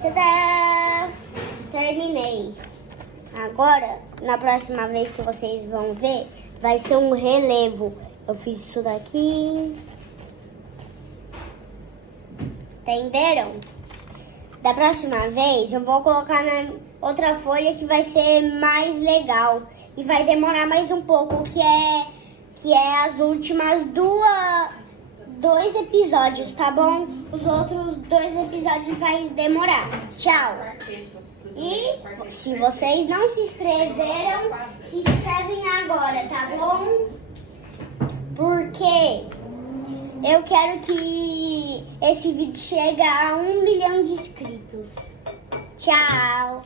Tadá! Terminei. Agora, na próxima vez que vocês vão ver, vai ser um relevo. Eu fiz isso daqui. Entenderam? Da próxima vez, eu vou colocar na outra folha que vai ser mais legal. E vai demorar mais um pouco, que é as últimas dois episódios, tá bom? Os outros 2 episódios vai demorar. Tchau! E se vocês não se inscreveram, se inscrevem agora, tá bom? Porque eu quero que esse vídeo chegue a 1 milhão de inscritos. Tchau!